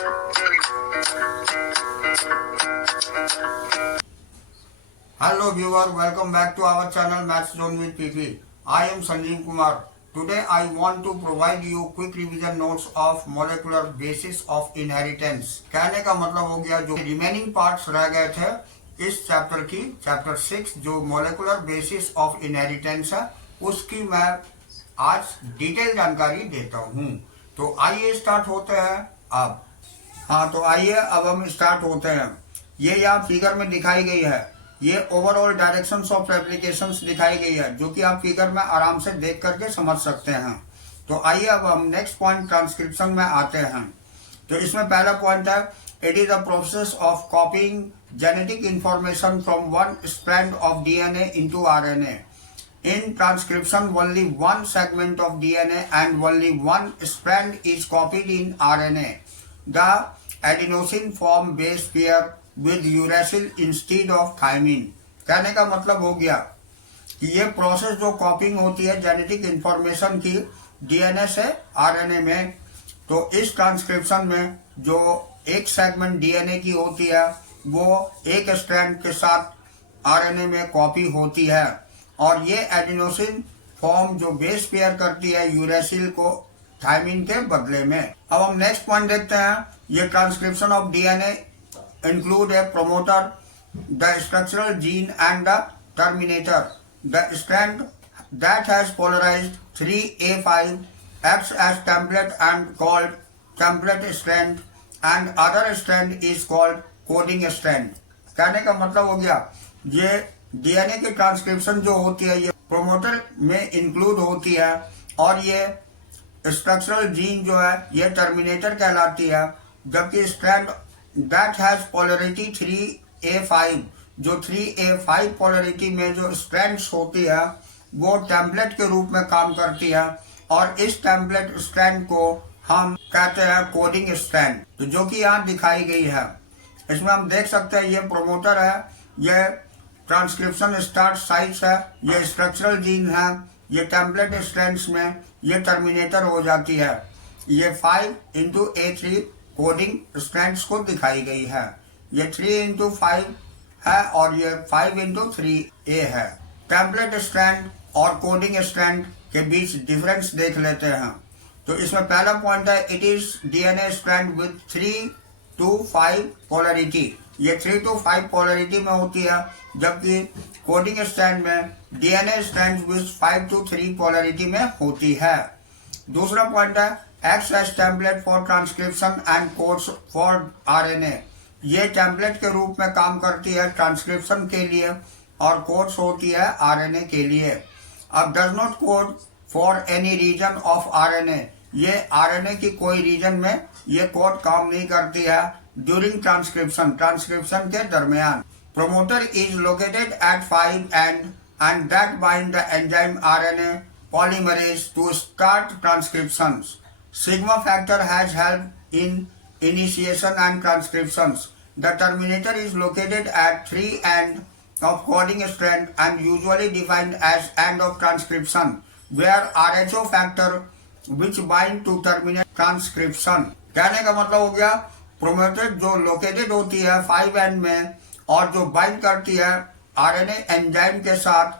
Hello viewer, welcome back to our channel Maths Zone with PP. I am Sanjeev Kumar. Today I want to provide you quick revision notes of molecular basis of inheritance. कहने का मतलब हो गया जो remaining parts रह गए थे इस चैप्टर की, चैप्टर 6 जो मोलेकुलर बेसिस ऑफ इनहेरिटेंस है, उसकी मैं आज डिटेल जानकारी देता हूँ। तो आइए स्टार्ट होते हैं अब। तो आइए अब हम स्टार्ट होते हैं। ये यहाँ फिगर में दिखाई गई है, ये ओवरऑल डायरेक्शंस ऑफ एप्लीकेशंस दिखाई गई है, जो कि आप फिगर में आराम से देख करके समझ सकते हैं। तो आइए अब हम नेक्स्ट पॉइंट ट्रांसक्रिप्शन में आते हैं। तो इसमें पहला पॉइंट है, it is a process of कॉपिंग genetic information from one strand of DNA into RNA. In transcription, only one segment of DNA and only one strand is copied in RNA. The adenosine form base pair with uracil instead of thymine. कहने का मतलब हो गया कि ये process जो कॉपिंग होती है जेनेटिक इंफॉर्मेशन की डीएनए से आरएनए में, तो इस ट्रांसक्रिप्शन में जो एक सेगमेंट डीएनए की होती है वो एक स्ट्रैंड के साथ आरएनए में कॉपी होती है, और ये एडिनोसिन फॉर्म जो बेस पेयर करती है यूरेसिल को थायमिन के बदले में। अब हम नेक्स्ट पॉइंट देखते हैं। ये transcription of DNA include a promoter, the structural gene and the terminator. The strand that has polarised 3A5 acts as template and called template strand and other strand is called coding strand। कहने का मतलब हो गया ये DNA की transcription जो होती है ये प्रोमोटर में इंक्लूड होती है, और ये स्ट्रक्चरल जीन जो है ये टर्मिनेटर कहलाती है, जबकि strand that has polarity 3A5 जो 3A5 पोलरिटी में जो स्ट्रैंड्स होती है वो टेम्पलेट के रूप में काम करती है, और इस टेम्पलेट स्ट्रैंड को हम कहते हैं कोडिंग स्ट्रैंड, तो जो कि यहाँ दिखाई गई है। इसमें हम देख सकते हैं ये प्रोमोटर है, ये ट्रांसक्रिप्शन स्टार्ट साइट्स है, ये स्ट्रक्चरल जीन है, ये टेम्पलेट स्ट्रैंड्स में ये टर्मिनेटर हो जाती है। ये 5x3 कोडिंग स्ट्रैंड्स को दिखाई गई है, ये 3x5 है और ये 5x3A है। टेम्पलेट स्ट्रैंड और कोडिंग स्ट्रैंड के बीच डिफरेंस देख लेते हैं। तो इसमें पहला पॉइंट है, it is DNA strand with 3 to 5 polarity. ये 3 to 5 पोलरिटी में होती है, जबकि कोडिंग स्ट्रैंड में DNA strand with 5 to 3 polarity में होती है। दूसरा पॉइंट है, acts as template for transcription and codes for RNA. ये टेम्पलेट के रूप में काम करती है ट्रांसक्रिप्शन के लिए और कोड्स होती है आरएनए के लिए। अब does not code for any region of RNA. ये आरएनए की कोई रीजन में ये कोड काम नहीं करती है ड्यूरिंग ट्रांसक्रिप्शन, ट्रांसक्रिप्शन के दरमियान। Promoter is located at 5 and that bind the enzyme RNA polymerase to start transcription. Sigma factor has help in initiation and transcriptions. The terminator is located at 3 end of coding strand and usually defined as end of transcription, where RHO factor which bind to terminate transcription। कहने का मतलब हो गया promoter जो located होती है 5 and में और जो बाइंड करती है आरएनए एंजाइम के साथ,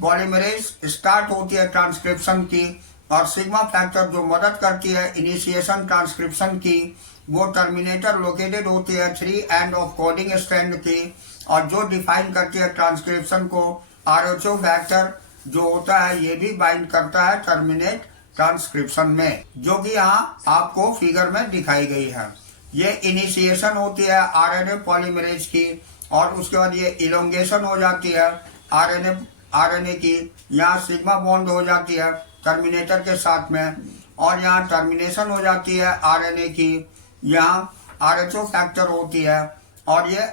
पॉलीमरेज स्टार्ट होती है ट्रांसक्रिप्शन की, और सिग्मा फैक्टर जो मदद करती है इनिशिएशन ट्रांसक्रिप्शन की, वो टर्मिनेटर लोकेटेड होती है 3 एंड ऑफ कोडिंग स्ट्रैंड की, और जो डिफाइन करती है ट्रांसक्रिप्शन को आरएचओ फैक्टर जो होता है ये भी बाइंड करता है टर्मिनेट ट्रांसक्रिप्शन में, जो कि यहाँ आपको फिगर में दिखाई गई है। ये इनिशिएशन होती है आरएनए पॉलीमरेज की, और उसके बाद ये इलोंगेशन हो जाती है आरएनए की, यहाँ सिग्मा बॉन्ड हो जाती है टर्मिनेटर के साथ में, और यहाँ टर्मिनेशन हो जाती है आरएनए की, यहाँ आरएचओ फैक्टर होती है, और ये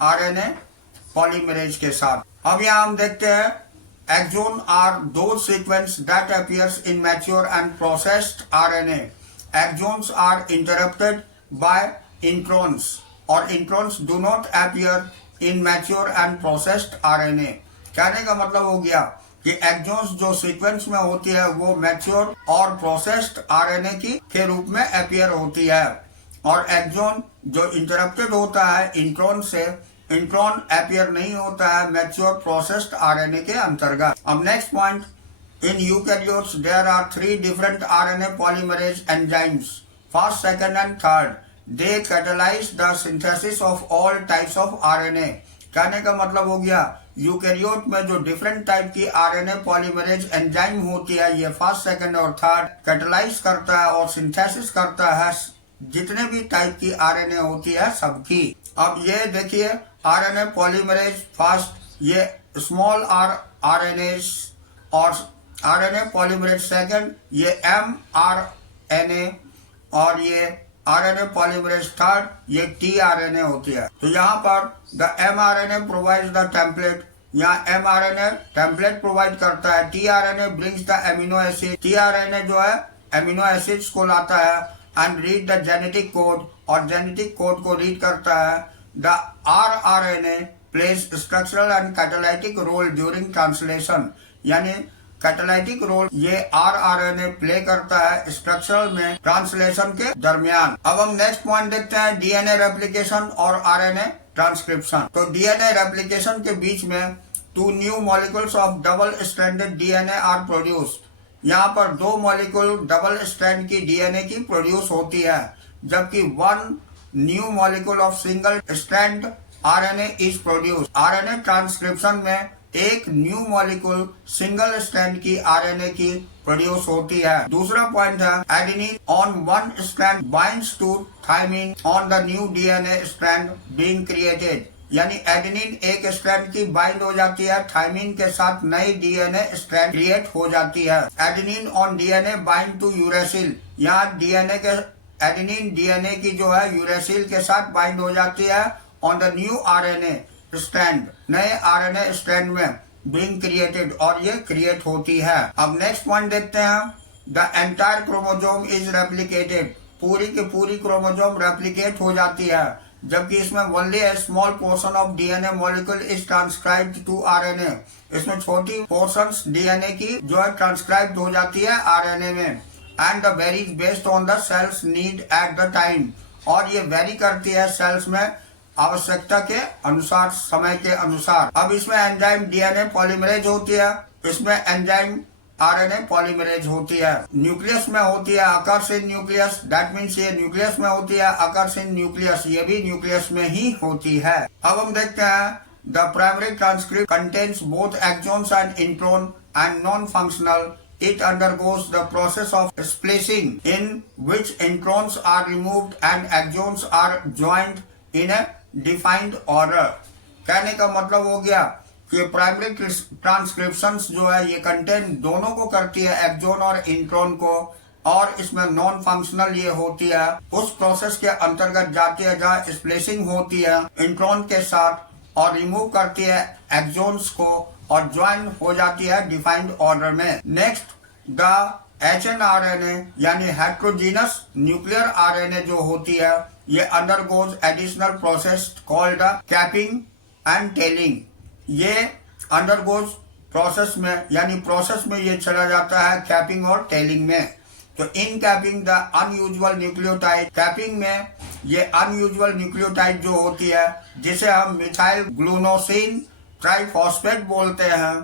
आरएनए पॉलीमरेज के साथ। अब यहाँ हम देखते हैं exon are those sequence that appears in mature and processed RNA. Exons are interrupted by introns, और introns do not appear in mature and processed RNA. कहने का मतलब हो गया कि एक्सोन्स जो सीक्वेंस में होती है वो मैच्योर और प्रोसेस्ड आरएनए की के रूप में अपीयर होती है, और एक्सॉन जो इंटरप्टेड होता है इंट्रॉन से, इंट्रॉन अपीयर नहीं होता है मैच्योर प्रोसेस्ड आरएनए के अंतर्गत। अब next point, in eukaryotes there are 3 different RNA polymerase enzymes, first, second and third. They catalyze the synthesis of all types of RNA. कहने का मतलब हो गया यूकैरियोट में जो डिफरेंट टाइप की आरएनए पॉलीमरेज एंजाइम होती है ये फर्स्ट, सेकंड और थर्ड कैटलाइज करता है और सिंथेसिस करता है जितने भी टाइप की आरएनए होती है सबकी। अब ये देखिए आरएनए पॉलीमरेज फर्स्ट, ये स्मॉल आरएनए और आरएनए पॉलीमरेज सेकंड, ये mRNA और ये आरएनए पॉलीमरेज थर्ड, ये tRNA होती है। तो यहाँ पर the mRNA provides the template, यहाँ mRNA टेम्पलेट प्रोवाइड करता है, tRNA brings the amino acid, tRNA जो है एमिनो एसिड्स को लाता है and read the genetic code, और जेनेटिक कोड को रीड करता है। The rRNA plays structural and catalytic role during translation, यानी कैटालाइटिक रोल ये rRNA प्ले करता है स्ट्रक्चरल में ट्रांसलेशन के दरमियान। अब हम नेक्स्ट पॉइंट देखते हैं डीएनए रेप्लिकेशन और आरएनए ट्रांसक्रिप्शन। तो डीएनए रेप्लिकेशन के बीच में 2 new molecules of double stranded DNA are produced. यहाँ पर 2 मॉलिक्यूल डबल स्ट्रैंड की डीएनए की प्रोड्यूस होती है, जबकि 1 new molecule of single strand RNA is produced. RNA transcription में एक न्यू मॉलिक्यूल सिंगल स्ट्रैंड की आरएनए की प्रोड्यूस होती है। दूसरा पॉइंट है adenine on one strand binds to thiamine on the new DNA strand being created, यानी adenine एक स्ट्रैंड की बाइंड हो जाती है थायमिन के साथ, नई डीएनए स्ट्रैंड क्रिएट हो जाती है। Adenine on DNA bind to uracil, यहाँ डीएनए के एडेनिन डीएनए की जो है यूरेसिल के साथ बाइंड हो जाती है on the new RNA strand, नए आरएनए स्ट्रैंड में बीइंग क्रिएटेड, और ये क्रिएट होती है। अब नेक्स्ट पॉइंट देखते हैं the entire chromosome is replicated, पूरी की पूरी क्रोमोजोम रेप्लिकेट हो जाती है, जबकि इसमें only a small portion of DNA molecule is transcribed to RNA, इसमें छोटी पोर्शंस डीएनए की जो है ट्रांसक्राइब्ड हो जाती है आरएनए में। And the varies based on the cells need at the time, और ये वेरी करती है सेल्स में आवश्यकता के अनुसार, समय के अनुसार। अब इसमें एंजाइम डीएनए पॉलीमरेज होती है, इसमें एंजाइम आरएनए पॉलीमरेज होती है। न्यूक्लियस में होती है occurs in nucleus, that means ये न्यूक्लियस में होती है, अकर्स इन न्यूक्लियस ये भी न्यूक्लियस में ही होती है। अब हम देखते हैं the primary transcript contains both exons and intron and non functional. It undergoes the process of splicing in which introns are removed and exons are joined in a defined order. कहने का मतलब हो गया कि प्राइमरी ट्रांसक्रिप्शंस जो है ये contain दोनों को करती है, एक्सॉन और इंट्रॉन को, और इसमें नॉन फंक्शनल ये होती है उस प्रोसेस के अंतर्गत जाती है जहाँ स्प्लिसिंग होती है इंट्रॉन के साथ, और रिमूव करती है एक्सॉन्स को और ज्वाइन हो जाती है डिफाइंड ऑर्डर में। नेक्स्ट द HNRNA यानी हेट्रोजीनस न्यूक्लियर आरएनए जो होती है ये undergoes additional process called capping and telling. ये अंडरगोज प्रोसेस में यानी प्रोसेस में ये चला जाता है कैपिंग और टेलिंग में। तो in capping the unusual nucleotide, capping में ये अनयूजुअल न्यूक्लियोटाइड जो होती है जिसे हम मिथाइल ग्लूनोसिन ट्राइफॉस्फेट बोलते हैं,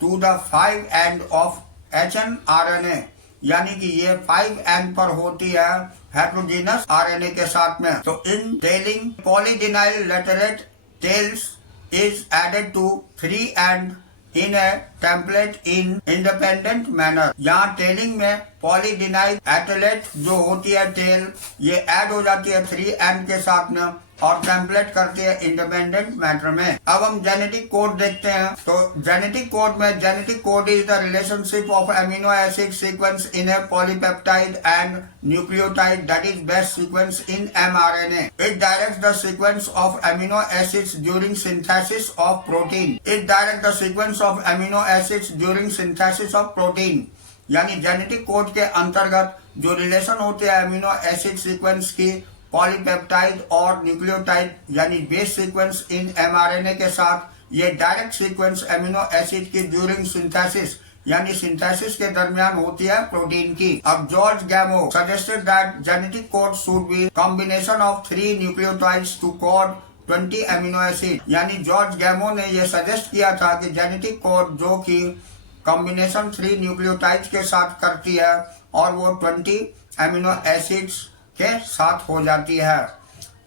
to the 5 end of HNRNA, यानी कि ये 5N पर होती है हेट्रोजीनस आरएनए के साथ में। तो in tailing polyadenylate tails is added to 3 end in a template in independent manner. यहाँ टेलिंग में पॉलीडिनाइल एटलेट जो होती है टेल ये ऐड हो जाती है 3N के साथ में और टेम्पलेट करती है इंडिपेंडेंट मैटर में। अब हम जेनेटिक कोड देखते हैं। तो जेनेटिक कोड में genetic code is the relationship of amino acid sequence in A polypeptide and nucleotide that is best sequence in mRNA. It directs the sequence of amino acids during synthesis of protein. It directs the sequence of amino acids during synthesis of protein. यानी genetic code के अंतर्गत जो relation होते हैं amino acid sequence की polypeptide और nucleotide यानी base sequence in mRNA के साथ, ये डायरेक्ट सीक्वेंस अमीनो एसिड की ड्यूरिंग सिंथेसिस यानी सिंथेसिस के दरमियान होती है प्रोटीन की। अब George Gamow suggested that genetic code should be combination of 3 nucleotides to code 20 amino acid, यानी जॉर्ज गैमो ने यह सजेस्ट किया था कि जेनेटिक कोड जो कि कॉम्बिनेशन 3 न्यूक्लियोटाइड्स के साथ करती है और वो 20 अमीनो एसिड्स के साथ हो जाती है।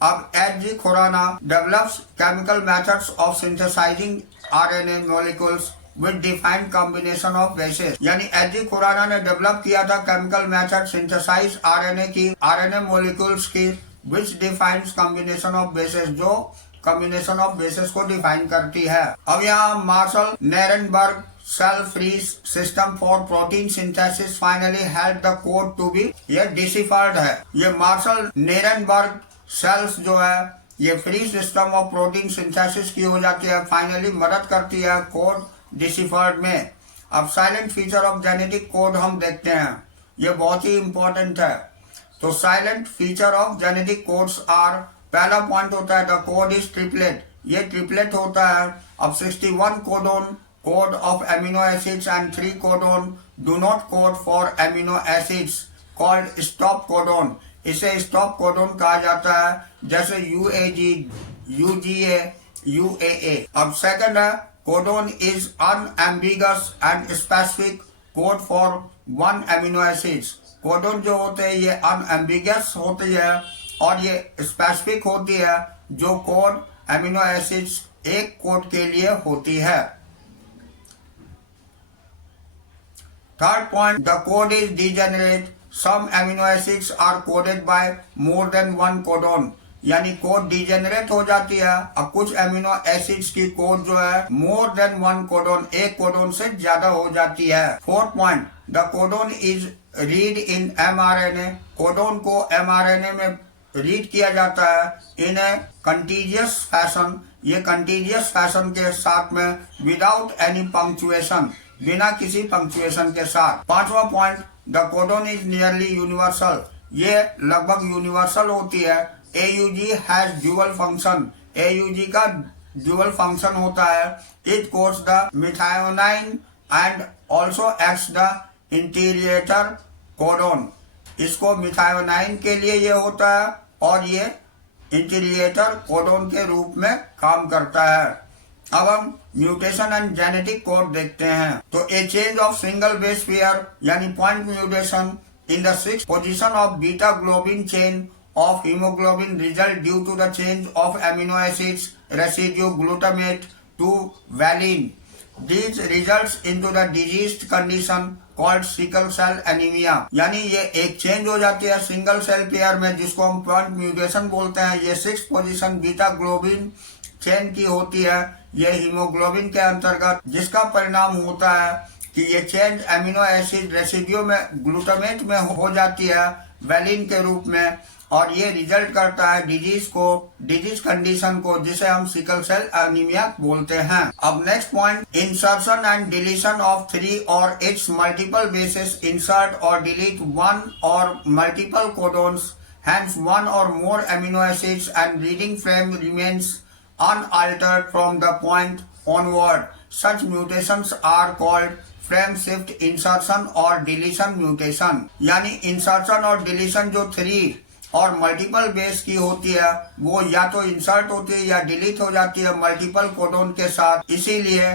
अब H G. Khorana develops chemical methods of synthesising RNA molecules with defined combination of bases, यानी एच.जी. खुराना ने डेवलप किया था chemical method synthesise RNA molecules की which defines combination of bases, जो कॉम्बिनेशन ऑफ बेसेस को डिफाइन करती है। अब यहाँ Marshall Nirenberg cell free system for protein synthesis finally help the code to be, ये डिसिफर्ड है। ये मार्शल नेरेनबर्ग सेल्स जो है ये free system of protein synthesis की हो जाती है, फाइनली मदद करती है कोड डिसिफर्ड में। अब silent feature of genetic code हम देखते हैं, ये बहुत ही इंपॉर्टेंट है। तो silent feature of genetic codes are, पहला पॉइंट होता है द कोड इज ट्रिपलेट, ये ट्रिपलेट होता है। अब 61 codon code of amino acids and 3 codon do not code for amino acids called stop codon, इसे स्टॉप कोडोन कहा जाता है, जैसे UAG, UGA, UAA। अब सेकंड है codon is unambiguous and specific code for 1 amino acids, codon जो होते हैं ये अनएम्बिगस होती है और ये स्पेसिफिक होती है, जो कोड एमिनो एसिड्स एक कोड के लिए होती है। Third point the code is degenerate, some amino acids are coded by more than 1 codon, यानी कोड डिजेनरेट हो जाती है। अब कुछ एमिनो एसिड्स की कोड जो है मोर देन 1 कोडोन, एक कोडोन से ज्यादा हो जाती है। Fourth point the codon is read in mRNA, codon को mRNA में रीड किया जाता है इन ए कंटीजियस फैशन, ये कंटीजियस फैशन के साथ में विदाउट एनी पंक्चुएशन, बिना किसी पंक्चुएशन के साथ। पांचवा point the codon is nearly universal, ये लगभग यूनिवर्सल होती है। AUG has dual function, AUG का ड्यूअल फंक्शन होता है। It codes the methionine and also acts the initiator codon, इसको मिथायोनाइन के लिए ये होता है और ये इंटीरिएटर कोडोन के रूप में काम करता है। अब हम म्यूटेशन एंड जेनेटिक कोड देखते हैं। तो a change of single base pair यानी point mutation in the 6th position of beta globin chain of hemoglobin result due to the change of amino acids residue glutamate to valine. These results into the diseased condition called sickle cell anemia, यानी ये एक change हो जाती है single cell pair में, जिसको हम point mutation बोलते हैं। ये 6th position beta globin chain की होती है, ये हीमोग्लोबिन के अंतर्गत, जिसका परिणाम होता है कि ये चेंज एमिनो एसिड रेसिड्यू में ग्लूटामेट में हो जाती है वैलिन के रूप में, और ये रिजल्ट करता है डिजीज कंडीशन को, जिसे हम सिकल सेल एनीमिया बोलते हैं। अब next point insertion and deletion of 3 और इट्स मल्टीपल बेसिस, इंसर्ट और डिलीट 1 और multiple codons, hence 1 or more amino acids, and reading frame remains unaltered from the point onward. Such mutations are called frame shift insertion और deletion mutation, यानी insertion और deletion जो 3 और multiple base की होती है वो या तो इंसर्ट होती है या डिलीट हो जाती है मल्टीपल कोडोन के साथ। इसीलिए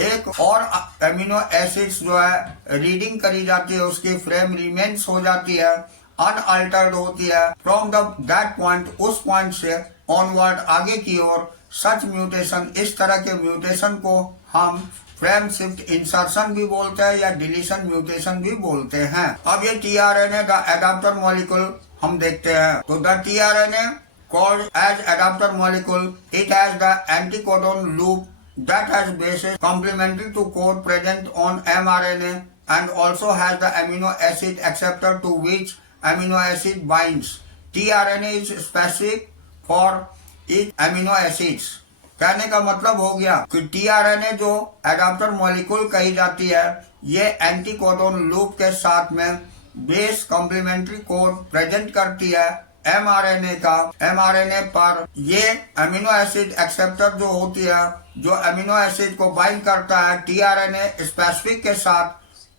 एक और एमिनो एसिड्स जो है रीडिंग करी जाती है, उसकी फ्रेम रिमेन्स हो जाती है, अनअल्टर्ड होती है फ्रॉम दैट पॉइंट, उस पॉइंट से ऑनवर्ड आगे की ओर। सच म्यूटेशन, इस तरह के म्यूटेशन को हम फ्रेम शिफ्ट इंसर्शन भी बोलते हैं या डिलीशन म्यूटेशन भी बोलते हैं। अब ये टीआरएनए द एडाप्टर मॉलिक्यूल हम देखते हैं। तो the tRNA called as adapter molecule, it has the anticodon loop that has bases complementary to code present on mRNA and also has the amino acid acceptor to which amino acid binds. tRNA is specific for each amino acids. कहने का मतलब हो गया कि tRNA जो adapter molecule कही जाती है, ये एंटीकोडोन लूप के साथ में बेस कॉम्प्लीमेंट्री कोड प्रेजेंट करती है एमआरएनए का। एमआरएनए पर ये अमीनो एसिड एक्सेप्टर जो होती है, जो अमीनो एसिड को बाइंड करता है टीआरएनए स्पेसिफिक के साथ,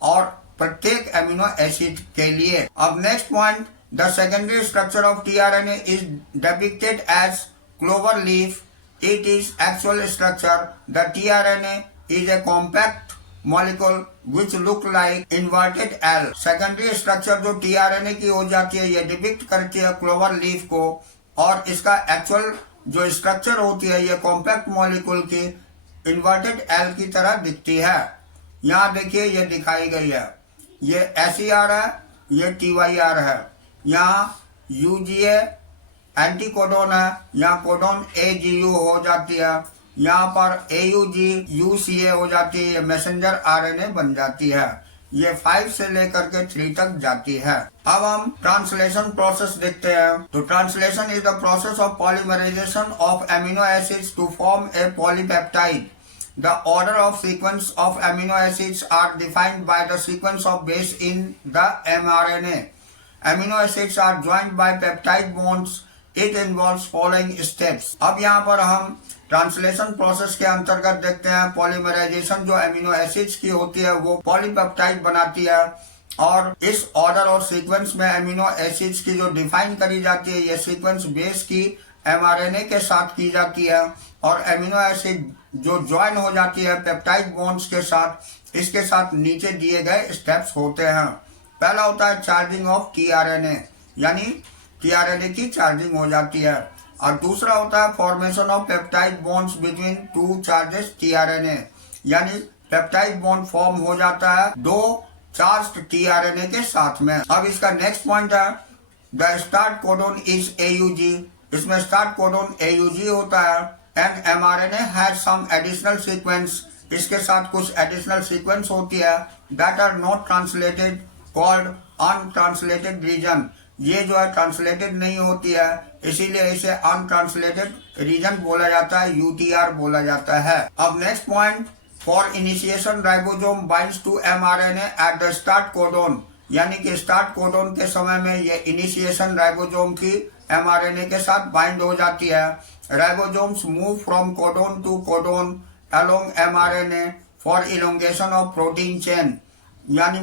और प्रत्येक एमिनो एसिड के लिए। अब next point, the secondary structure of tRNA is depicted as clover leaf. It is actual structure. The tRNA is a compact molecule which look like inverted L. Secondary structure जो tRNA की हो जाती है, ये depict करती है clover leaf को, और इसका एक्चुअल जो स्ट्रक्चर होती है ये कॉम्पैक्ट मॉलिक्यूल की इन्वर्टेड एल की तरह दिखती है। यहाँ देखिए ये दिखाई गई है, ये SER है, ये TYR है। यहाँ UGA एंटी कोडोन है, यहाँ कोडोन AGU हो जाती है, यहाँ पर AUG UCA हो जाती है, ये मैसेंजर RNA बन जाती है। ये 5 से लेकर के 3 तक जाती है। अब हम ट्रांसलेशन प्रोसेस देखते हैं। तो translation is the process of polymerization of amino acids to form a polypeptide. The order of sequence of amino acids are defined by the sequence of base in the mRNA. Amino acids are joined by peptide bonds. It involves following steps. अब यहाँ पर हम translation process के अंतर्गत देखते हैं polymerisation जो amino acids की होती है वो पॉलीपेप्टाइड बनाती है, और इस ऑर्डर और सीक्वेंस में एमिनो एसिड्स की जो डिफाइन करी जाती है ये सीक्वेंस बेस की mRNA के साथ की जाती है, और एमिनो एसिड जो ज्वाइन हो जाती है पेप्टाइड बॉन्ड्स के साथ, इसके साथ नीचे दिए गए स्टेप्स होते हैं। पहला होता है चार्जिंग ऑफ टीआरएनए, यानी टीआरएनए की चार्जिंग हो जाती है, और दूसरा होता है formation of peptide bonds between 2 charges tRNA, यानी पेप्टाइड बॉन्ड फॉर्म हो जाता है 2 चार्ज्ड टीआरएनए के साथ में। अब इसका नेक्स्ट पॉइंट है the start codon is AUG। इसमें स्टार्ट कोडोन AUG होता है, and mRNA has some additional sequence. इसके साथ कुछ एडिशनल सीक्वेंस होती है that are not translated called untranslated region. ये जो है ट्रांसलेटेड नहीं होती है, इसीलिए इसे अनट्रांसलेटेड रीजन बोला जाता है, UTR बोला जाता है। अब next point, for initiation ribosome binds to mRNA at the start codon, यानी कि स्टार्ट कोडोन के समय में ये इनिशिएशन राइबोसोम की mRNA के साथ बाइंड हो जाती है। Ribosomes move from codon to codon along mRNA for elongation of protein chain, यानी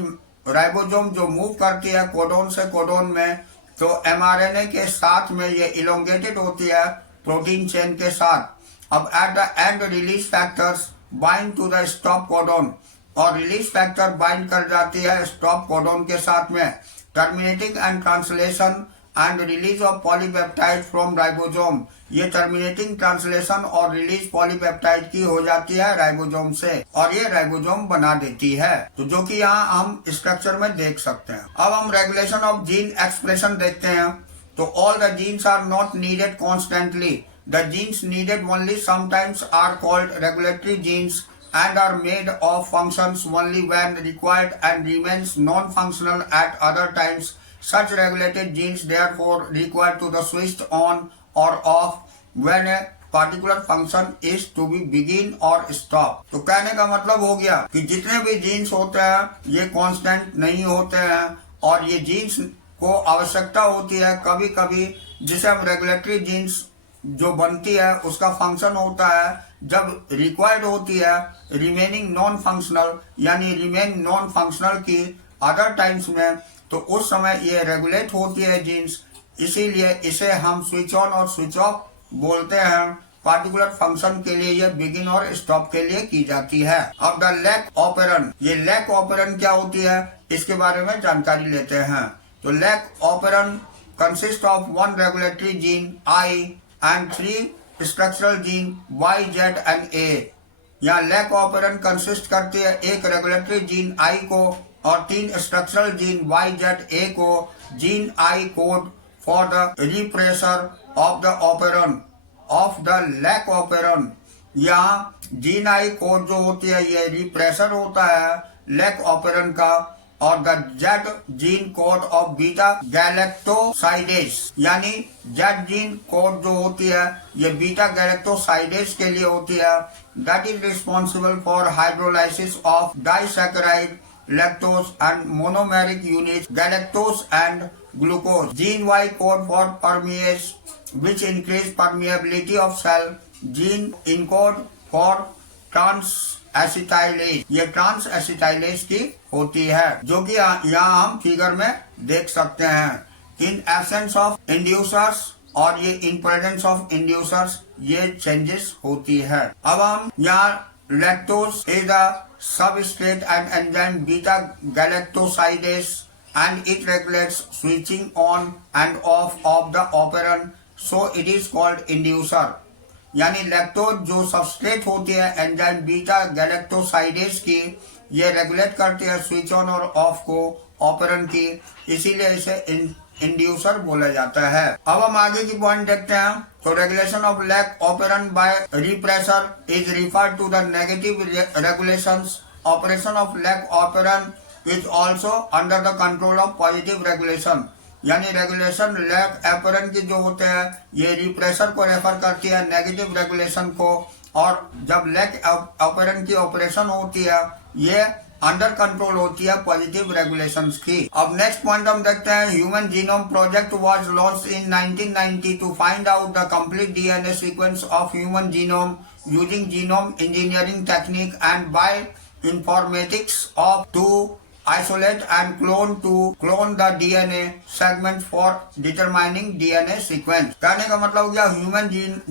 राइबोसोम जो मूव करती है कोडोन से कोडोन में, तो mRNA के साथ में ये इलोंगेटेड होती है प्रोटीन चेन के साथ। अब at the end release factors bind to the stop codon, और रिलीज फैक्टर बाइंड कर जाती है स्टॉप कोडोन के साथ में। Terminating and translation and release of polypeptide from ribosome, ये टर्मिनेटिंग ट्रांसलेशन और रिलीज पॉलीपेप्टाइड की हो जाती है राइबोसोम से, और ये राइबोसोम बना देती है, तो जो कि यहाँ हम स्ट्रक्चर में देख सकते हैं। अब हम रेगुलेशन ऑफ जीन एक्सप्रेशन देखते हैं। तो all the genes are not needed constantly. The genes needed only sometimes are called regulatory genes and are made of functions only when required and remains non-functional at other times. Such regulated genes therefore required to be switched on or off when a particular function is to be begin or stop. तो कहने का मतलब हो गया कि जितने भी jeans होते हैं ये कांस्टेंट नहीं होते हैं, और ये जीन्स को आवश्यकता होती है कभी कभी, जिसे हम रेगुलेटरी जीन्स जो बनती है उसका फंक्शन होता है जब रिक्वायर्ड होती है रिमेनिंग नॉन फंक्शनल, यानी रिमेन नॉन फंक्शनल की अदर टाइम्स में, तो उस समय ये रेगुलेट होती है जीन्स, इसीलिए इसे हम स्विच ऑन और स्विच ऑफ बोलते हैं। पार्टिकुलर फंक्शन के लिए ये बिगिन और स्टॉप के लिए की जाती है। अब द लैक ऑपेरन, ये लैक ऑपेरन क्या होती है इसके बारे में जानकारी लेते हैं। तो lac operon consist of 1 regulatory gene I and 3 structural gene Y, Z and A। यहाँ लैक ऑपेरन कंसिस्ट करती है एक रेगुलेटरी जीन I को और 3 structural gene Y, Z, A को। Gene I code for the repressor of the operon of the lac operon. यहाँ gene I code जो होती है ये रिप्रेसर होता है लैक ऑपेरन का, और the Z gene code of beta galactosidase, यानी Z जीन कोड जो होती है ये बीटा गैलेक्टोसाइडेज के लिए होती है, that is responsible for hydrolysis of disaccharide, lactose and monomeric unit galactose and glucose. Gene Y code for परमिएज which increase permeability of cell. Gene encode for acetylase, ये trans acetylase की होती है, जो कि यहाँ हम फिगर में देख सकते हैं। इन एब्सेंस ऑफ इंड्यूसर्स और ये इन प्रेजेंस ऑफ इंड्यूसर्स ये चेंजेस होती है। अब हम यहाँ lactose is the substrate and enzyme beta galactosidase and it regulates switching on and off of the operand, so it is called inducer। यानी lactose जो सबस्ट्रेट होती है एंजाइम बीटा गैलेक्टोसाइडेज की, ये रेगुलेट करती है स्विच ऑन और of को ऑपरेंड की, इसीलिए इसे इंड्यूसर बोला जाता है। अब हम आगे की पॉइंट देखते हैं। तो regulation of lac operon by repressor is referred to the negative regulations. Operation of lac operon is also under the control of positive regulation. यानी रेगुलेशन लैक ऑपरेंड की जो होते हैं ये रिप्रेसर को रेफर करती है नेगेटिव रेगुलेशन को, और जब लैक ऑपरेंड की ऑपरेशन होती है ये अंडर कंट्रोल होती है पॉजिटिव रेगुलेशंस की। अब नेक्स्ट पॉइंट हम देखते हैं। Human genome project was launched in 1990 to find out the complete DNA sequence of human genome using genome engineering technique and bioinformatics of to isolate and clone the DNA segment for determining DNA sequence। कहने का मतलब हो गया human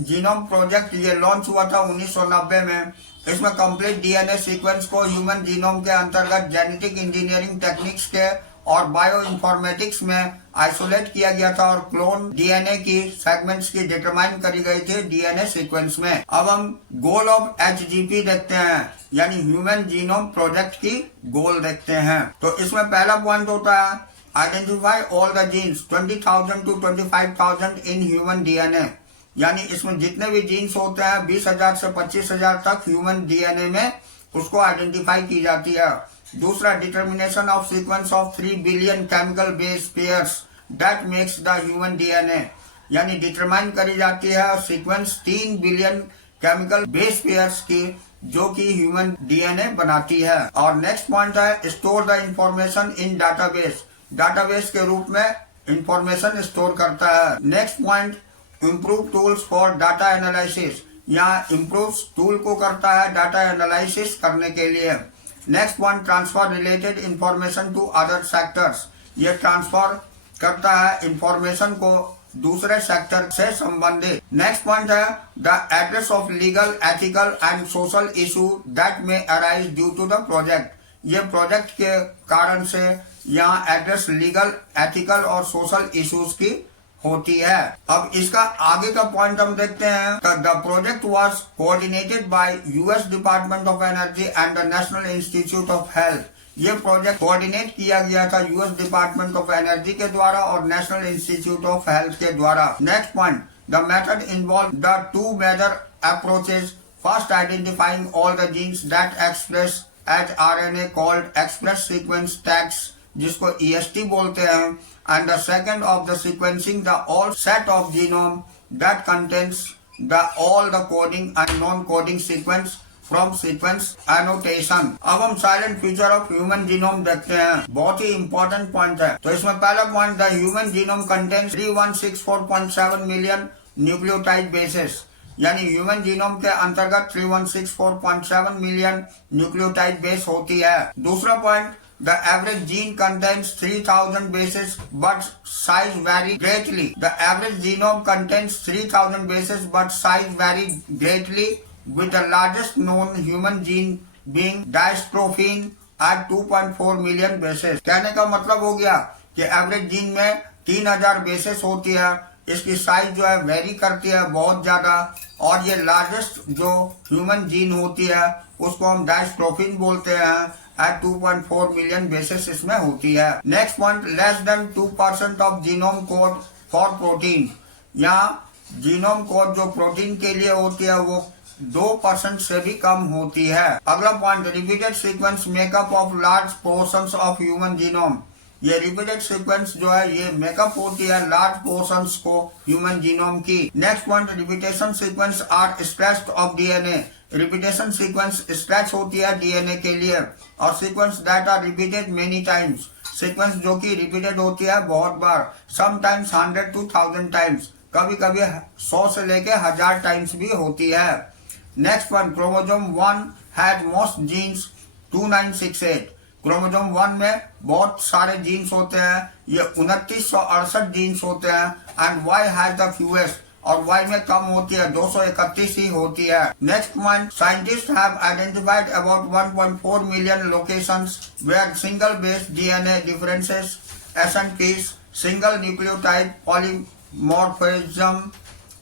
genome project ये launch हुआ था 1990 में। इसमें कंप्लीट डीएनए सीक्वेंस को ह्यूमन जीनोम के अंतर्गत जेनेटिक इंजीनियरिंग टेक्निक्स के और बायो इंफॉर्मेटिक्स में आइसोलेट किया गया था और क्लोन डीएनए की सेगमेंट्स की डिटरमाइन करी गई थी डीएनए सीक्वेंस में। अब हम गोल ऑफ एचजीपी देखते हैं, यानी ह्यूमन जीनोम प्रोजेक्ट की गोल देखते हैं। तो इसमें पहला पॉइंट होता है identify all the genes 20,000 to 25,000 in human DNA. यानी इसमें जितने भी जीन्स होते हैं 20,000 से 25,000 तक ह्यूमन डीएनए में उसको आइडेंटिफाई की जाती है। दूसरा determination of sequence of 3 billion chemical base pairs that makes the human DNA. यानी डिटरमाइन करी जाती है sequence 3 billion chemical base pairs की जो कि ह्यूमन डीएनए बनाती है। और नेक्स्ट पॉइंट है store the information in database. Database के रूप में इंफॉर्मेशन स्टोर करता है। नेक्स्ट point improve tools for data analysis. यहाँ इम्प्रूव टूल को करता है डाटा एनालिसिस करने के लिए। Next point transfer related information to other sectors. ये ट्रांसफर करता है इंफॉर्मेशन को दूसरे सेक्टर से संबंधित। नेक्स्ट पॉइंट है the address of legal ethical and social issue that may arise due to the project. ये प्रोजेक्ट के कारण से यहाँ एड्रेस लीगल एथिकल और सोशल इश्यूज की होती है। अब इसका आगे का पॉइंट हम देखते हैं। The project was coordinated by US department of energy and the national institute of health. ये प्रोजेक्ट कोऑर्डिनेट किया गया था यूएस डिपार्टमेंट ऑफ एनर्जी के द्वारा और नेशनल इंस्टीट्यूट ऑफ हेल्थ के द्वारा। Next point the method involve the 2 major approaches. First identifying all the genes that express as RNA called express sequence tags, जिसको EST बोलते हैं, and the second of the sequencing the all set of genome that contains all the coding and non-coding sequence from sequence annotation। अब हम silent feature of human genome देखते हैं, बहुत ही important point है। तो इसमें पहला point the human genome contains 3164.7 million nucleotide bases. यानी ह्यूमन जीनोम के अंतर्गत 3164.7 मिलियन न्यूक्लियोटाइड बेस होती है। दूसरा point the average gene contains 3,000 bases but size vary greatly। The average genome contains 3,000 bases but size vary greatly with the largest known human gene being dystrophin at 2.4 million bases। कहने का मतलब हो गया कि average gene में 3,000 bases होती है, इसकी साइज जो है वेरी करती है बहुत ज्यादा, और ये लार्जेस्ट जो ह्यूमन जीन होती है उसको हम डायस्ट्रोफिन बोलते हैं एट 2.4 मिलियन बेसिस इसमें होती है। नेक्स्ट point less than 2% of genome code for protein. यहाँ जीनोम कोड जो प्रोटीन के लिए होती है वो 2% से भी कम होती है। अगला point repeated sequence makeup of large portions of human genome. ये रिपीटेड सीक्वेंस जो है ये मेकअप होती है लार्ज पोर्शंस को ह्यूमन जीनोम की। Next point repetition sequence are stretched of DNA. Repetition sequence stretch होती है डीएनए के लिए। और sequence that are repeated many times, sequence जो कि रिपीटेड होती है बहुत बार, समटाइम्स 100 to 1000 टाइम्स, कभी कभी 100 से लेके 1000 टाइम्स भी होती है। Next one chromosome 1 has most genes 2968। Chromosome 1 में बहुत सारे जीन्स होते हैं, ये 2968 जीन्स होते हैं। And Y has the fewest, और वाई में कम होती है, 231 ही होती है। नेक्स्ट point, scientist have identified about 1.4 million locations where single base DNA differences SNPs single nucleotide polymorphism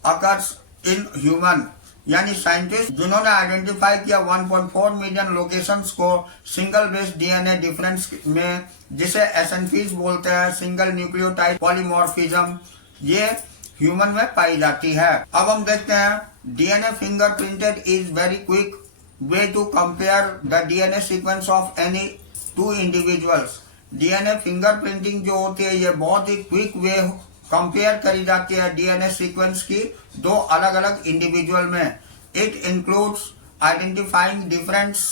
occurs in human. यानी साइंटिस्ट जिन्होंने आइडेंटिफाई किया 1.4 मिलियन लोकेशंस को सिंगल बेस डीएनए डिफरेंस में, जिसे SNPs बोलते हैं, सिंगल न्यूक्लियोटाइड पॉलीमॉर्फिज्म, ये human में पाई जाती है। अब हम देखते हैं, DNA fingerprinted is very quick way to compare the DNA sequence of any two individuals. DNA fingerprinting जो होती है, ये बहुत ही क्विक वे कंपेयर करी जाती है डीएनए सीक्वेंस की दो अलग अलग इंडिविजुअल में। It includes identifying difference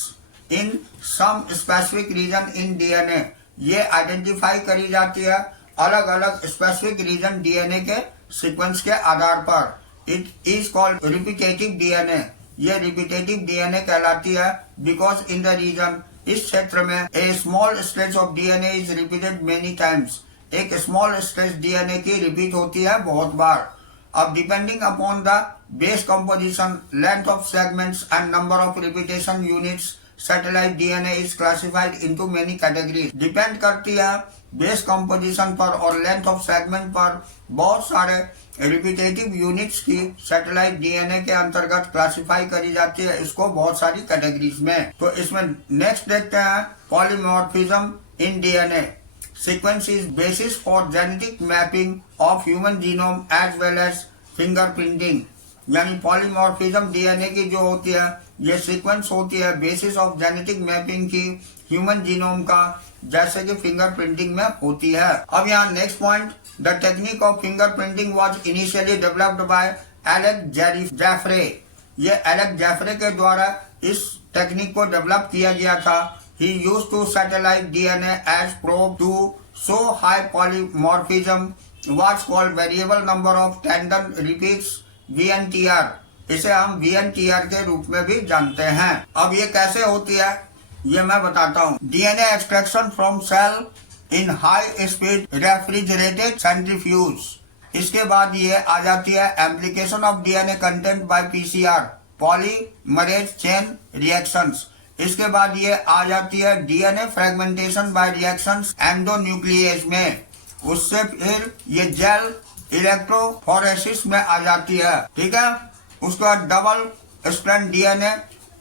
in some specific region in DNA. ये आइडेंटिफाई करी जाती है अलग अलग स्पेसिफिक रीजन डीएनए के सीक्वेंस के आधार पर। It is called repetitive DNA. ये रिपीटेटिव डीएनए कहलाती है बिकॉज इन द रीजन, इस क्षेत्र में, a small stretch of DNA is repeated many times. एक स्मॉल स्ट्रेच डीएनए की रिपीट होती है बहुत बार। अब depending upon the base composition, length of segments and number of repetition units, satellite DNA is classified into many categories. Depend करती है base composition पर और लेंथ ऑफ सेगमेंट पर, बहुत सारे रिपीटेटिव यूनिट्स की सैटेलाइट डीएनए के अंतर्गत क्लासिफाई करी जाती है, इसको बहुत सारी कैटेगरीज में। तो इसमें नेक्स्ट देखते हैं, polymorphism in DNA sequence is basis for genetic mapping of human genome as well as fingerprinting. यानी पॉलीमॉर्फिज्म डीएनए की जो होती है, ये सीक्वेंस होती है बेसिस ऑफ जेनेटिक मैपिंग की ह्यूमन जीनोम का, जैसे कि फिंगरप्रिंटिंग में होती है। अब यहाँ next point, the technique of fingerprinting was initially developed by Alec Jeffreys. ये एलेक जेफरे के द्वारा इस टेक्निक को डेवलप किया गया था। He used to satellite DNA as probe to show high polymorphism, what's called variable number of tandem repeats VNTR। इसे हम VNTR के रूप में भी जानते हैं। अब ये कैसे होती है, ये मैं बताता हूँ। DNA extraction from cell in high speed refrigerated centrifuge। इसके बाद ये आ जाती है application of DNA content by PCR polymerase chain reactions। इसके बाद ये आ जाती है DNA fragmentation by reactions endonuclease में। उससे फिर ये जेल इलेक्ट्रोफोरेसिस में आ जाती है, ठीक है। उसके बाद double strand DNA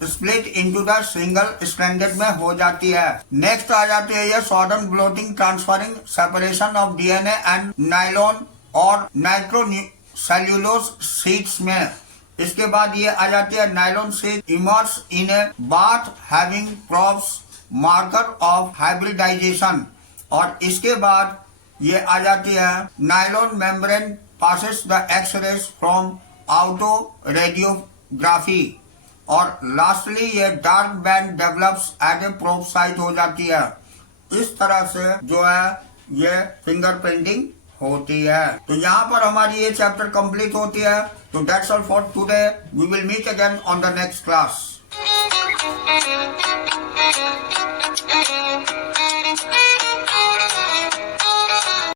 split into the single stranded में हो जाती है। नेक्स्ट आ जाती है ये Southern blotting transferring separation of DNA and nylon और नाइट्रोसेल्यूलोज शीट्स में। इसके बाद ये आ जाती है nylon sheet immerse in a bath having probes marker of hybridisation. और इसके बाद ये आ जाती है nylon membrane passes the X rays from autoradiography. और लास्टली ये डार्क बैंड डेवलप्स एट ए प्रोब साइट हो जाती है। इस तरह से जो है ये फिंगरप्रिंटिंग होती है। तो यहाँ पर हमारी ये चैप्टर कंप्लीट होती है। तो that's all for today. We will meet again on the next class.